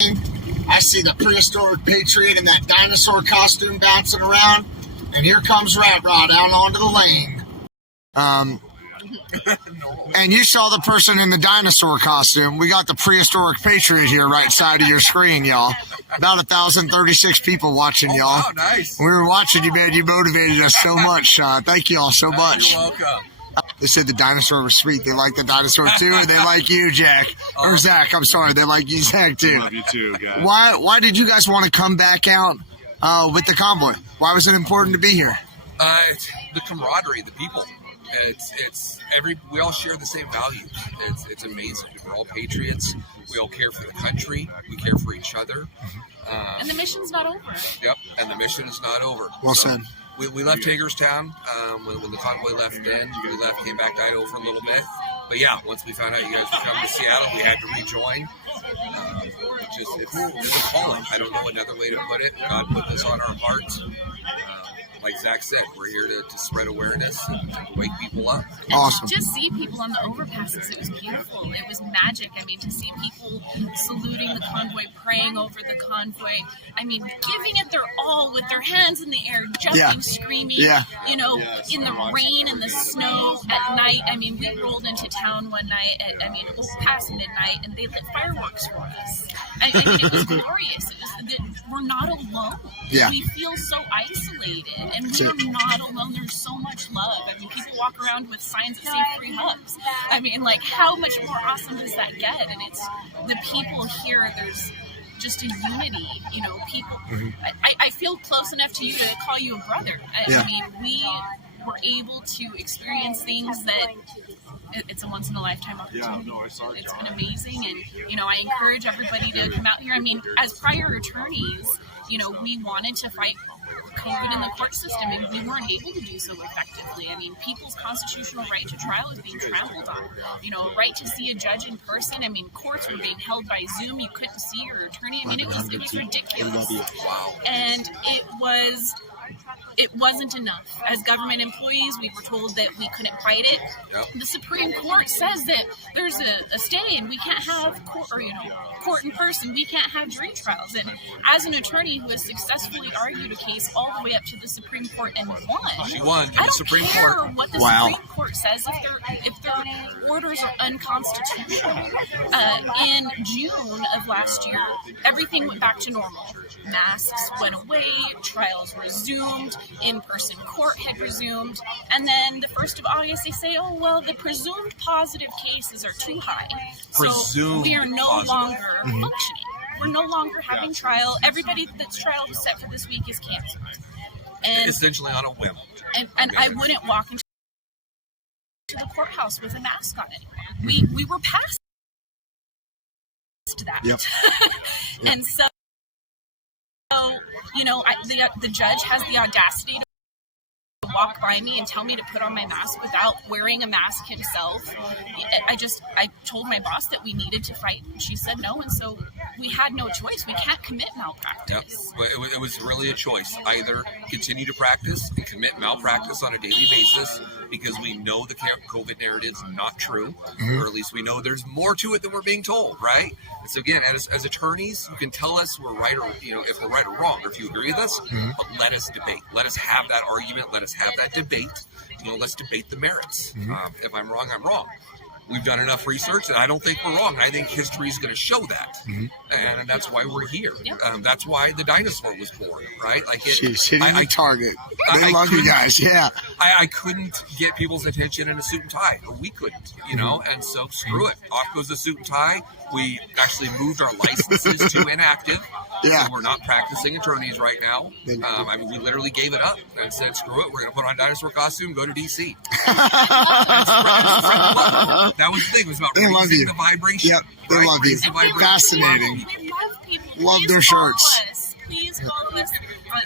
I see the Prehistoric Patriot in that dinosaur costume bouncing around, and here comes Rat Rod out onto the lane. And you saw the person in the dinosaur costume. We got the Prehistoric Patriot here right side of your screen, y'all. About 1,036 people watching, y'all. Wow, nice. We were watching you, man. You motivated us so much. Thank you all so much. You're welcome. They said the dinosaur was sweet. They like the dinosaur too, and they like you, Jack. Or Zach, I'm sorry. They like you, Zach, too. Love you too, guys. Why did you guys want to come back out with the convoy? Why was it important to be here? It's the camaraderie, the people. We all share the same values. It's amazing. We're all patriots. We all care for the country. We care for each other. And the mission's not over. Yep, and the mission is not over. Well said. We left Hagerstown when the convoy left in. We left, came back, died over a little bit. But yeah, once we found out you guys were coming to Seattle, we had to rejoin. It's a calling. I don't know another way to put it. God put this on our hearts. Like Zach said, we're here to spread awareness and to wake people up. Awesome. To just see people on the overpasses, it was beautiful. It was magic. I mean, to see people saluting the convoy, praying over the convoy. I mean, giving it their all with their hands in the air, jumping, screaming. Yeah. You know, in the rain and the snow at night. I mean, we rolled into town one night at, past midnight, and they lit fireworks for us. I mean, it was glorious. We're not alone. Yeah. We feel so isolated, and we're not alone. There's so much love. I mean, people walk around with signs that say free hugs. I mean, like, how much more awesome does that get? And it's the people here, there's just a unity, you know, people. Mm-hmm. I feel close enough to you to call you a brother. I mean, we were able to experience things that it's a once-in-a-lifetime opportunity. It's been amazing, and, you know, I encourage everybody to come out here. I mean, as prior attorneys, you know, we wanted to fight COVID in the court system, and we weren't able to do so effectively. I mean, people's constitutional right to trial is being trampled on. You know, right to see a judge in person. I mean, courts were being held by Zoom. You couldn't see your attorney. I mean, it was ridiculous. Wow. And it wasn't enough. As government employees, we were told that we couldn't fight it. Yep. The Supreme Court says that there's a stay and we can't have court in person. We can't have jury trials. And as an attorney who has successfully argued a case all the way up to the Supreme Court and won, she won in I the Supreme don't care Court. what the Supreme Court says if their orders are unconstitutional. In June of last year, everything went back to normal. Masks went away, trials resumed, in-person court had resumed, and then the 1st of August they say, oh, well, the presumed positive cases are too high. So we are no longer functioning. We're no longer having trial. Everybody that's trial was set for this week is canceled. And essentially on a whim. And I wouldn't walk into the courthouse with a mask on anymore. We were past that. Yep. And so, you know, the judge has the audacity to walk by me and tell me to put on my mask without wearing a mask himself. I told my boss that we needed to fight, and she said no, and so we had no choice. We can't commit malpractice. Yep. It was really a choice. Either continue to practice and commit malpractice on a daily basis because we know the COVID narrative's not true, or at least we know there's more to it than we're being told, right? And so again, as attorneys, you can tell us we're right or, you know, if we're right or wrong, or if you agree with us, but let us debate. Let us have that argument. Let us have that debate. You know, let's debate the merits. If I'm wrong, I'm wrong. We've done enough research, and I don't think we're wrong. I think history is going to show that, and that's why we're here. Yep. That's why the dinosaur was born, right? Like She's hitting the target. They love you guys, yeah. I couldn't get people's attention in a suit and tie, or we couldn't, you know, and so screw it. Off goes the suit and tie. We actually moved our licenses to inactive. Yeah. So we're not practicing attorneys right now. I mean, we literally gave it up and said, screw it. We're going to put on a dinosaur costume, go to D.C. That was the thing. It was about raising the vibration. Yep, they love you. Fascinating. We love people. Love Please their follow shirts. us. Please follow us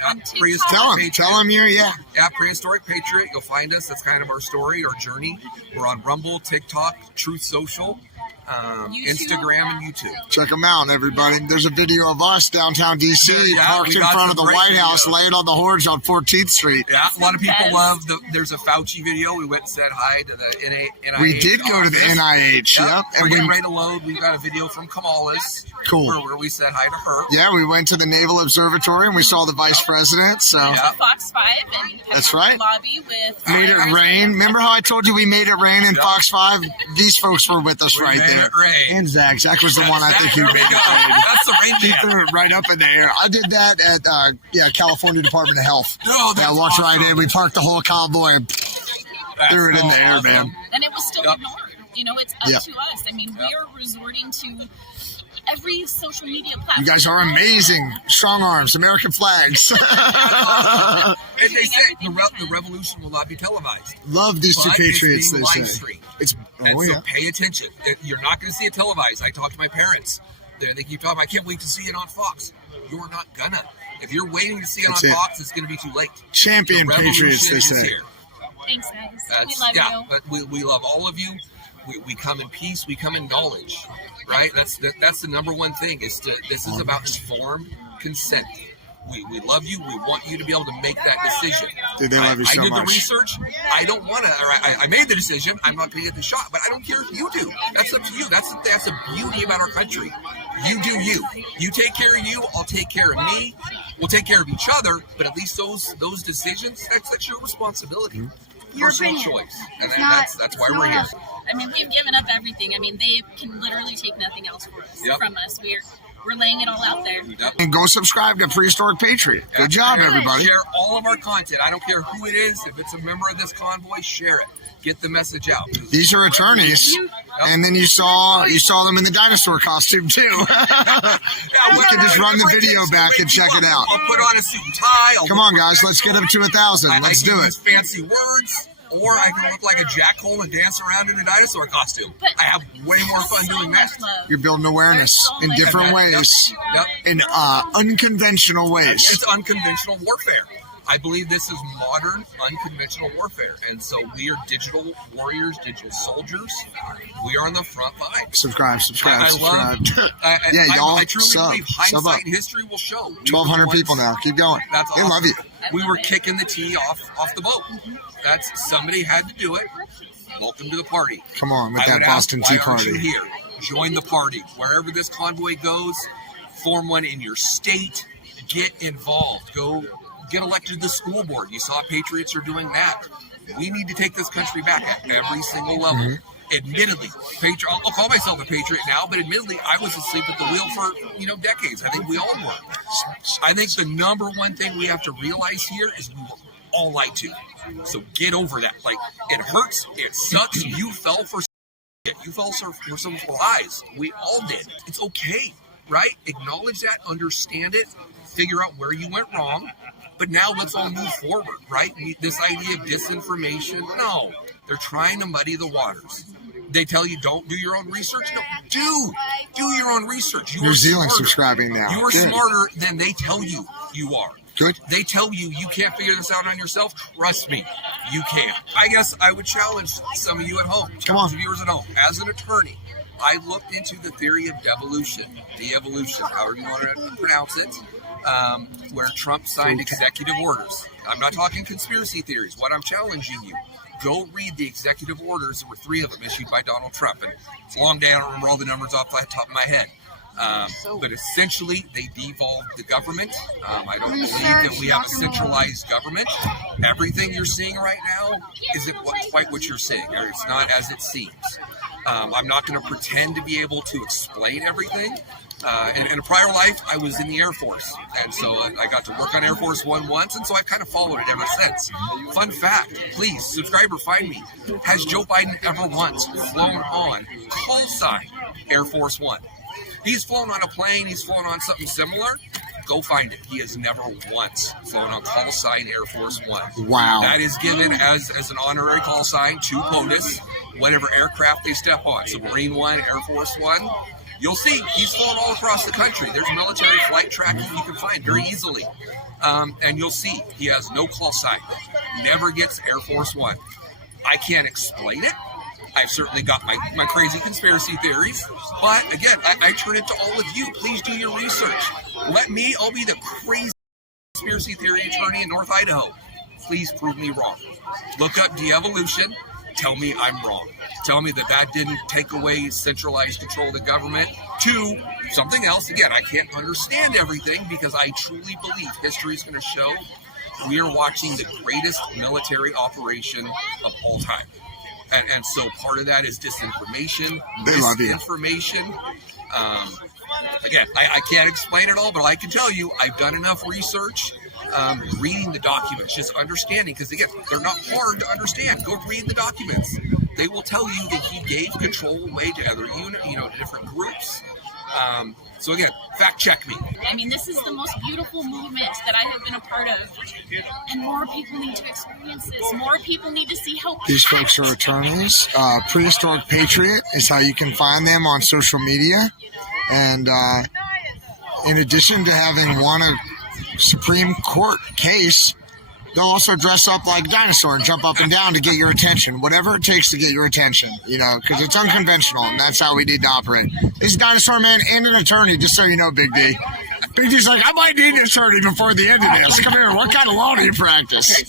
on TikTok. Tell them you're, Yeah, Prehistoric Patriot. You'll find us. That's kind of our story, our journey. We're on Rumble, TikTok, Truth Social. Instagram, and YouTube. Check them out, everybody. There's a video of us downtown D.C. Yeah, parked in front of the White House, laying on the horns on 14th Street. Yeah, a lot of people love there's a Fauci video. We went and said hi to the NIH. We did go to the NIH, yep. And we're getting ready to load. We got a video from Kamala's. Cool. Where we said hi to her. Yeah, we went to the Naval Observatory and we saw the Vice President. So Fox 5 and that's right. Lobby with made it rain. Remember how I told you we made it rain in Fox 5? These folks were with us right there. And Zach. Zach was the one I think who made it rain. That's the rain. He threw it right up in the air. I did that at California Department of Health. No, that's walked awesome. right in. We parked the whole convoy and threw it in the air, man. And it was still ignored. You know, it's up to us. I mean, we are resorting to every social media platform. You guys are amazing. Strong arms, American flags. And they said the revolution will not be televised. Love these two patriots, they say. So pay attention. You're not going to see it televised. I talked to my parents. They keep talking, I can't wait to see it on Fox. You're not gonna. If you're waiting to see it on Fox, it's going to be too late. Champion patriots, they say. Thanks, guys. We love you. But we love all of you. We come in peace. We come in knowledge, right? That's the number one thing. This is about informed consent. We love you. We want you to be able to make that decision. Dude, they love you so much. I did the research. I don't want to. I made the decision. I'm not going to get the shot, but I don't care if you do. That's up to you. That's the beauty about our country. You do you. You take care of you. I'll take care of me. We'll take care of each other. But at least those decisions, that's your responsibility. Mm-hmm. Personal choice, and that's why we're here. I mean, we've given up everything. I mean, they can literally take nothing else from us. We're laying it all out there. And go subscribe to Prehistoric Patriot. Good job, everybody. Share all of our content. I don't care who it is. If it's a member of this convoy, share it. Get the message out. These are attorneys, and then you saw them in the dinosaur costume too. You can just run the video back and check it out. I'll put on a suit and tie. Come on, guys, let's get up to 1,000. Let's do it. Fancy words. Or I can look like a jackhole and dance around in a dinosaur costume. I have way more fun doing that. You're building awareness in different ways, in unconventional ways. It's unconventional warfare. I believe this is modern, unconventional warfare. And so we are digital warriors, digital soldiers. We are on the front line. Subscribe. I y'all truly believe hindsight and history will show. 1,200 people now. Keep going. That's awesome. They love you. We were kicking the tee off the boat. Somebody had to do it. Welcome to the party. Come on with that Boston Tea Party. You here? Join the party. Wherever this convoy goes, form one in your state. Get involved. Go get elected to the school board. You saw Patriots are doing that. We need to take this country back at every single level. Mm-hmm. Admittedly, I'll call myself a patriot now, but admittedly, I was asleep at the wheel for decades. I think we all were. I think the number one thing we have to realize here is we were all lied to. So get over that. Like, it hurts. It sucks. You fell for it. You fell for some lies. We all did. It's okay, right? Acknowledge that. Understand it. Figure out where you went wrong. But now let's all move forward, right? This idea of disinformation, no. They're trying to muddy the waters. They tell you don't do your own research. No, do your own research. New Zealand's subscribing now. You are smarter than they tell you you are. Good. They tell you can't figure this out on yourself. Trust me, you can. I guess I would challenge some of you at home, viewers at home. As an attorney, I looked into the theory of devolution, however you want to pronounce it, where Trump signed executive orders. I'm not talking conspiracy theories. What I'm challenging you, go read the executive orders. There were 3 of them issued by Donald Trump. And it's a long day. I don't remember all the numbers off the top of my head. But essentially, they devolved the government. I don't believe that we have a centralized government. Everything you're seeing right now isn't quite what you're seeing. It's not as it seems. I'm not going to pretend to be able to explain everything. In a prior life, I was in the Air Force, and so I got to work on Air Force One once, and so I've kind of followed it ever since. Fun fact, please, subscribe or find me. Has Joe Biden ever once flown on call sign Air Force One? He's flown on a plane, he's flown on something similar. Go find it. He has never once flown on call sign Air Force One. Wow. That is given as an honorary call sign to POTUS, whatever aircraft they step on. So Marine One, Air Force One. You'll see he's flown all across the country. There's military flight tracking you can find very easily. And you'll see he has no call sign. Never gets Air Force One. I can't explain it. I've certainly got my crazy conspiracy theories, but again, I turn it to all of you. Please do your research. I'll be the crazy conspiracy theory attorney in North Idaho. Please prove me wrong. Look up de-evolution. Tell me I'm wrong. Tell me that didn't take away centralized control of the government to something else. Again, I can't understand everything because I truly believe history is going to show we are watching the greatest military operation of all time. And so part of that is disinformation, misinformation. Again, I can't explain it all, but I can tell you I've done enough research, reading the documents, just understanding, because again, they're not hard to understand. Go read the documents. They will tell you that he gave control away to other to different groups. So again, fact check me. I mean, this is the most beautiful movement that I have been a part of, and more people need to experience this. More people need to see how these folks are attorneys. Prehistoric Patriot is how you can find them on social media. And in addition to having won a Supreme Court case, they'll also dress up like a dinosaur and jump up and down to get your attention. Whatever it takes to get your attention, because it's unconventional, and that's how we need to operate. He's a dinosaur man and an attorney, just so you know, Big D. Big D's like, I might need an attorney before the end of this. Come here, what kind of law do you practice?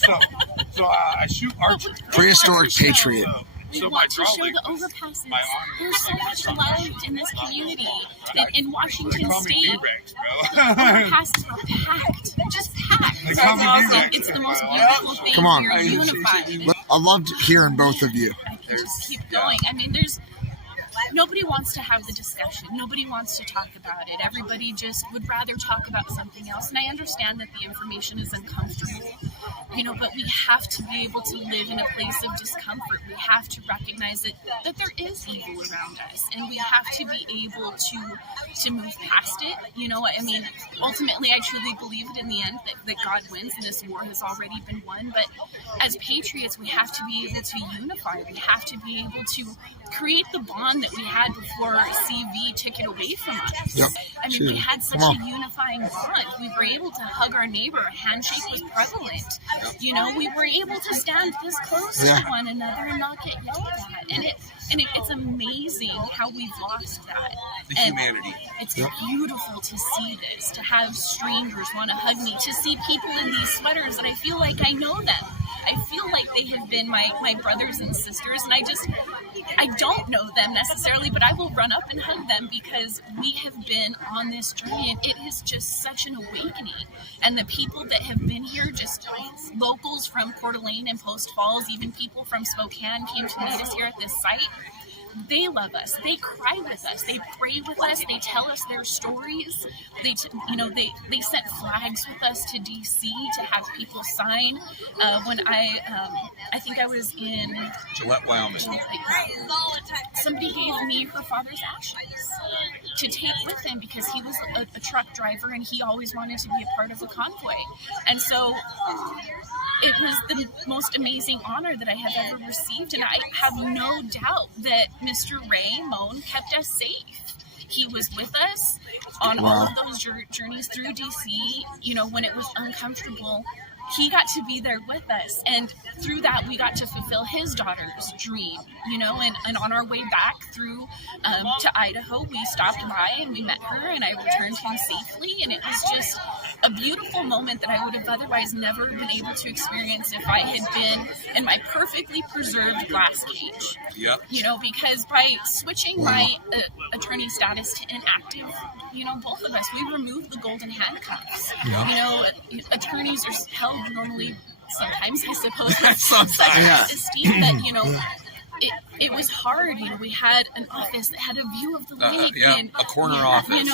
So I shoot archery. Prehistoric Patriot. We want to show the overpasses. There's so much love in this community. In Washington State, the overpasses are packed. Just packed. It's awesome. It's the most beautiful thing. Come on. We're unified. I loved hearing both of you. I can just keep going. I mean, nobody wants to have the discussion. Nobody wants to talk about it. Everybody just would rather talk about something else. And I understand that the information is uncomfortable, but we have to be able to live in a place of discomfort. We have to recognize that there is evil around us, and we have to be able to move past it. I mean, ultimately, I truly believe it in the end that God wins and this war has already been won. But as patriots, we have to be able to unify. We have to be able to create the bond that we had before CV took it away from us. Yep. I mean, we had such a unifying bond. We were able to hug our neighbor. A handshake was prevalent. We were able to stand this close to one another and not get yelled at. And it's amazing how we've lost that. The humanity. It's beautiful to see this, to have strangers want to hug me, to see people in these sweaters that I feel like I know them. I feel like they have been my brothers and sisters, and I don't know them necessarily, but I will run up and hug them because we have been on this journey, and it is just such an awakening. And the people that have been here, just locals from Coeur d'Alene and Post Falls, even people from Spokane came to meet us here at this site. They love us. They cry with us. They pray with us. They tell us their stories. They sent flags with us to DC to have people sign. When I think I was in Gillette, Wyoming. Somebody gave me her father's ashes to take with him because he was a truck driver and he always wanted to be a part of a convoy. And so it was the most amazing honor that I have ever received, and I have no doubt that Mr. Ray Moan kept us safe. He was with us on all of those journeys through DC, when it was uncomfortable. He got to be there with us, and through that we got to fulfill his daughter's dream, and on our way back through to Idaho, we stopped by and we met her, and I returned him safely, and it was just a beautiful moment that I would have otherwise never been able to experience if I had been in my perfectly preserved glass cage. Yep. Because by switching my attorney status to inactive, both of us, we removed the golden handcuffs. Yep. Attorneys are held normally, sometimes I suppose, such esteem that, it was hard. We had an office that had a view of the lake. And a corner office.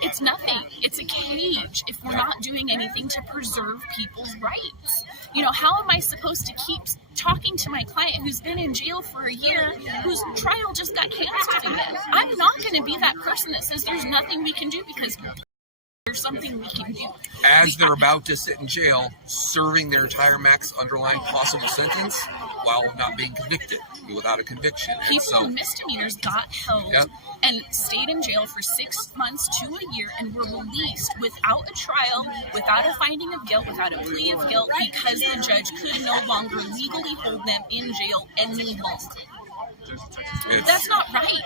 It's nothing. It's a cage if we're not doing anything to preserve people's rights. How am I supposed to keep talking to my client who's been in jail for a year, whose trial just got canceled again? I'm not going to be that person that says there's nothing we can do because there's something we can do. As they're about to sit in jail, serving their entire max underlying possible sentence while not being convicted, without a conviction. People with misdemeanors got held and stayed in jail for 6 months to a year and were released without a trial, without a finding of guilt, without a plea of guilt, because the judge could no longer legally hold them in jail any longer. That's not right.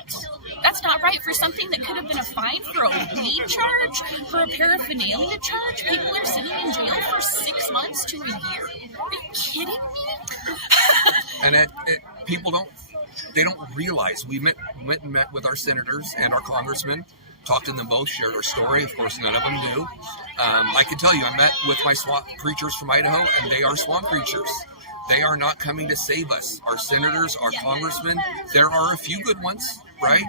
That's not right. For something that could have been a fine for a weed charge, for a paraphernalia charge, people are sitting in jail for 6 months to a year. Are you kidding me? And people don't realize we went and met with our senators and our congressmen, talked to them both, shared our story. Of course, none of them knew. I can tell you, I met with my swamp preachers from Idaho, and they are swamp preachers. They are not coming to save us. Our senators, our congressmen, there are a few good ones, right?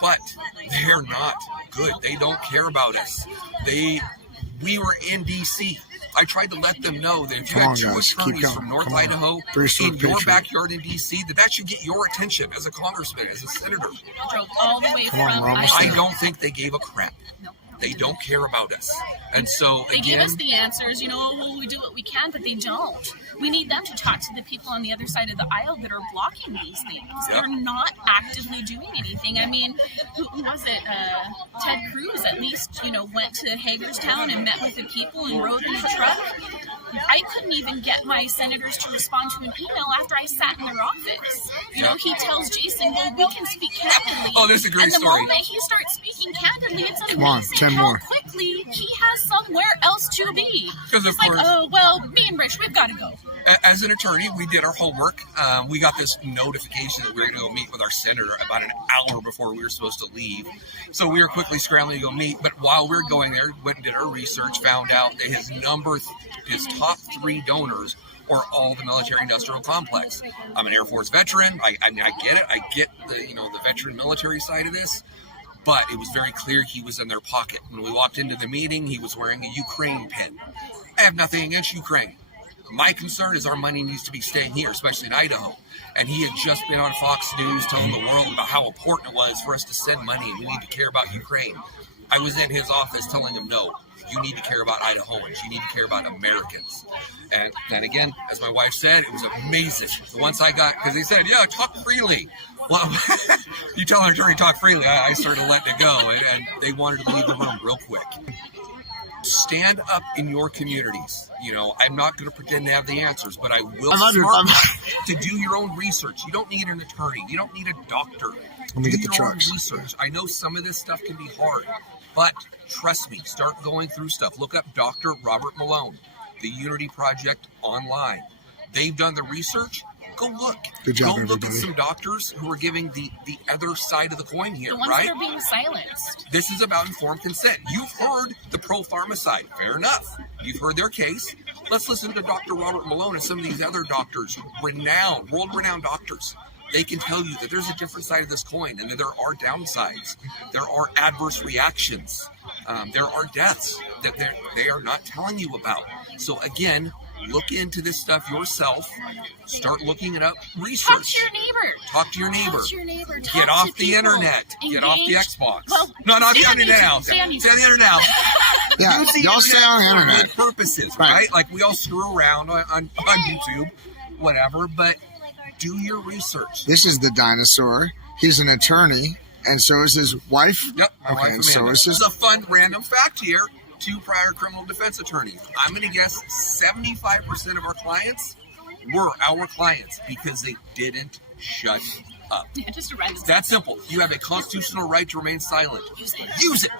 But they're not good. They don't care about us. We were in D.C. I tried to let them know that if you had two attorneys from North Idaho in your backyard in D.C., that should get your attention as a congressman, as a senator. Drove all the way from I don't think they gave a crap. No. They don't care about us. And so, they give us the answers, well, we do what we can, but they don't. We need them to talk to the people on the other side of the aisle that are blocking these things. Yep. They're not actively doing anything. I mean, who was it? Ted Cruz at least, went to Hagerstown and met with the people and rode in a truck. I couldn't even get my senators to respond to an email after I sat in their office. He tells Jason, well, we can speak candidly. Oh, this is a great story. And the moment he starts speaking candidly, it's amazing how more. quickly he has somewhere else to be. Because of It's like, course, oh, well, me and Rich, we've got to go. as an attorney, we did our homework. We got this notification that we were going to go meet with our senator about an hour before we were supposed to leave. So we were quickly scrambling to go meet. But while we were going there, went and did our research, found out that his top 3 donors are all the military-industrial complex. I'm an Air Force veteran. I get it. I get the veteran military side of this. But it was very clear he was in their pocket. When we walked into the meeting, he was wearing a Ukraine pin. I have nothing against Ukraine. My concern is our money needs to be staying here, especially in Idaho. And he had just been on Fox News telling the world about how important it was for us to send money and we need to care about Ukraine. I was in his office telling him, no, you need to care about Idahoans. You need to care about Americans. And then again, as my wife said, it was amazing. Once I got, because he said, yeah, talk freely. Well, you tell an attorney talk freely. I started letting it go, and they wanted to leave the room real quick. Stand up in your communities. I'm not going to pretend to have the answers, but I will to do your own research. You don't need an attorney. You don't need a doctor. Let me get the Do your own trucks. research. I know some of this stuff can be hard, but trust me, start going through stuff. Look up Dr. Robert Malone, the Unity Project online. They've done the research. Go look. Good job, Go look at everybody. some doctors who are giving the other side of the coin here, The ones right? that are being silenced. This is about informed consent. You've heard the pro-pharma side. Fair enough. You've heard their case. Let's listen to Dr. Robert Malone and some of these other doctors, world-renowned doctors. They can tell you that there's a different side of this coin and that there are downsides. There are adverse reactions. There are deaths that they are not telling you about. So again, look into this stuff yourself. Start looking it up. Research. Talk to your neighbor. Talk to your neighbor. Talk to your neighbor. Talk Get to off the people. internet. Get off the Engage. Xbox. Well, No, not the stay on internet now. YouTube. Stay on Stay YouTube. on the internet now. Yeah, Use the y'all stay on the for internet. good purposes, right? Like we all screw around on YouTube, whatever, but do your research. This is the dinosaur. He's an attorney, and so is his wife. Yep, my wife and so Amanda. is This his. is a fun random fact here. 2 prior criminal defense attorneys. I'm going to guess 75% of our clients were our clients because they didn't shut up. Yeah, just a random. It's that simple. You have a constitutional right to remain silent. Use it. Use it.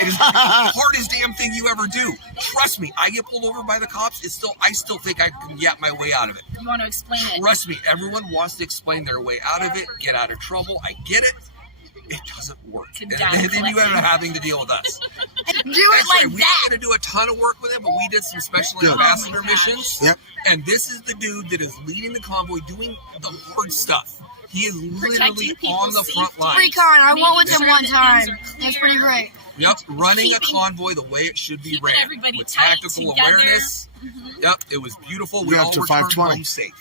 It is the hardest damn thing you ever do. Trust me, I get pulled over by the cops. I still think I can yap my way out of it. You want to explain it? Trust me, everyone wants to explain their way out of it, get out of trouble. I get it. It doesn't work. It's a And data then you end collection. up having to deal with us. Do it That's like right. We that. didn't do a ton of work with him, but we did some special Good. ambassador Oh my missions. Yep. And this is the dude that is leading the convoy, doing the hard stuff. He is literally Protecting people's on the front safety. line. Recon, I went with Making him one sure that time. things are That's clear. pretty great. Yep, running a Keeping- convoy the way it should be keeping ran. everybody With tight tactical together. awareness. Yep, it was beautiful. We You're up all to returned 520. home safe.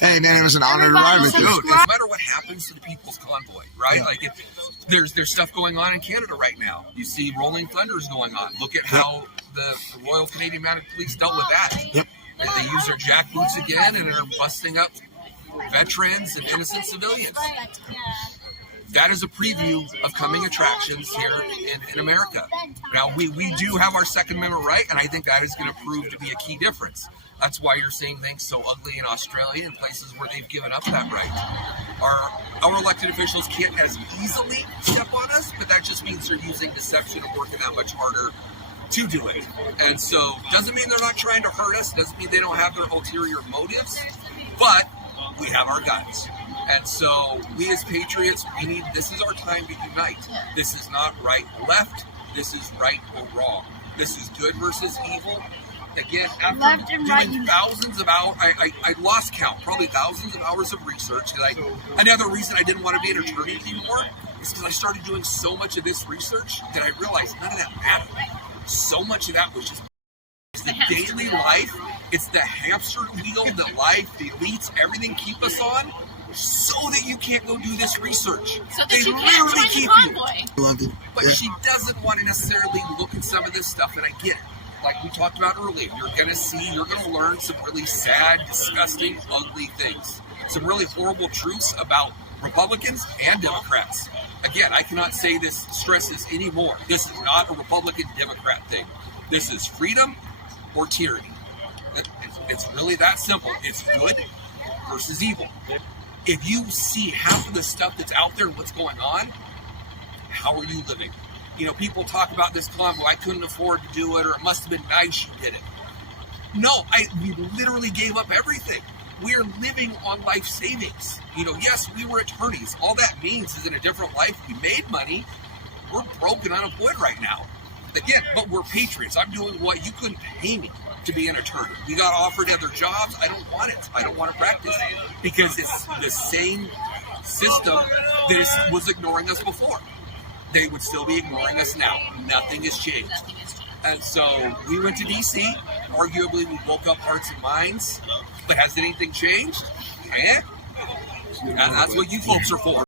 Hey, man, it was an honor to ride with you. Dude, no matter what happens to the People's Convoy, right? Yeah. Like, there's stuff going on in Canada right now. You see Rolling Thunders going on. Look at how the Royal Canadian Mounted Police dealt with that. Yep. They use their jackboots again and are busting up veterans and innocent civilians. that is a preview of coming attractions here in America. Now, we do have our Second Amendment right, and I think that is going to prove to be a key difference. That's why you're seeing things so ugly in Australia and places where they've given up that right. Our elected officials can't as easily step on us, but that just means they're using deception and working that much harder to do it. And so, doesn't mean they're not trying to hurt us, doesn't mean they don't have their ulterior motives, but we have our guns. And so, we as patriots, this is our time to unite. This is not right or left, this is right or wrong. This is good versus evil. Again, after doing thousands of hours, I lost count, probably thousands of hours of research. Another reason I didn't want to be an attorney anymore is because I started doing so much of this research that I realized none of that mattered. So much of that was just the daily life. It's the hamster wheel that life, the elites, everything keep us on, so that you can't go do this research. So that you can't join the convoy. Love it. But she doesn't want to necessarily look at some of this stuff, and I get it. Like we talked about earlier, you're going to learn some really sad, disgusting, ugly things. Some really horrible truths about Republicans and Democrats. Again, I cannot say this stresses anymore. This is not a Republican-Democrat thing. This is freedom or tyranny. It's really that simple. It's good versus evil. If you see half of the stuff that's out there and what's going on, how are you living? You know, people talk about this convoy, I couldn't afford to do it, or it must have been nice you did it. No, we literally gave up everything. We are living on life savings. You know, yes, we were attorneys. All that means is in a different life, we made money. We're broke and unemployed right now. Again, but we're patriots. I'm doing what you couldn't pay me to be an attorney. We got offered other jobs. I don't want it. I don't want to practice it because it's the same system that was ignoring us before. They would still be ignoring us now. Nothing has changed. And so we went to D.C. Arguably, we woke up hearts and minds. But has anything changed? Eh? And that's what you folks are for.